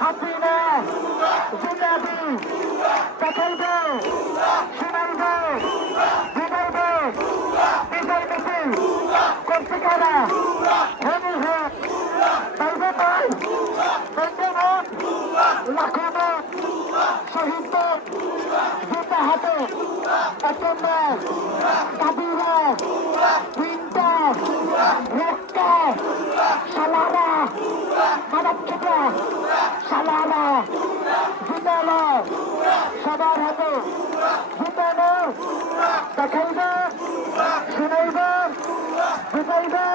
হাসিনা জিন্দাবি দেখাইবে শোনাইবে জিগাইবে বিজয় মিছিল করছে কারা হেমি হোক পাইবে পাই পেন্ডে হোক লাখো হোক শহীদ হোক জুতা হাতে প্রচন্ড কাবিরা তিনটা রক্তা সালারা মানবচিতা সালারা জিতালো সবার হাতে জিতালো দেখাইবে শুনাইবে বুঝাইবে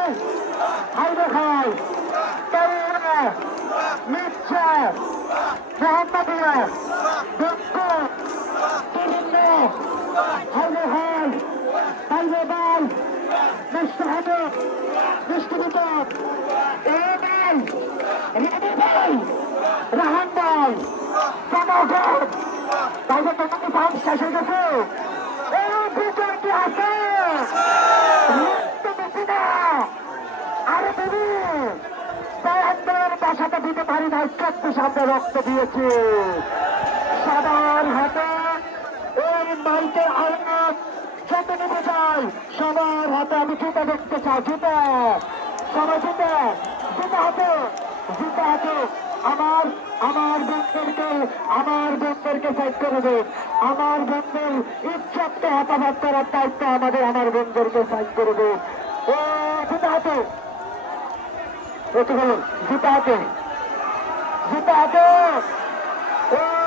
হাইবে খাই তাইরা মিথ্যা মোহাম্মদিয়া দক্ষ বিভিন্ন হাইবে খাই হাইবে বাল মিষ্টি হাতে মিষ্টি বিপদ রাহান বল জনগণ তাইলে তোমাকে পাম্প শেষ হয়ে গেছে এই বিচার কি আছে বেশি না আরে দিদি তাই আন্দোলনের বাসাটা দিতে পারি না চক্ষু সামনে রক্ত দিয়েছে সবার হাতে এই মাইকের আওয়াজ যত নেমে যায় সবার হাতে আমি জুতা দেখতে চাই জুতা সবাই জুতা জুতা হাতে জুতা হাতে আমার বন্ধুদেরকে সাইড করে দেন আমার বন্ধুর ইচ্ছাকে হতাবাদ করার দায়িত্ব আমাদের আমার বন্ধুদেরকে সাইড করে দেন ও জুতা হাতে জুতা হাতে জুতা হাতে ও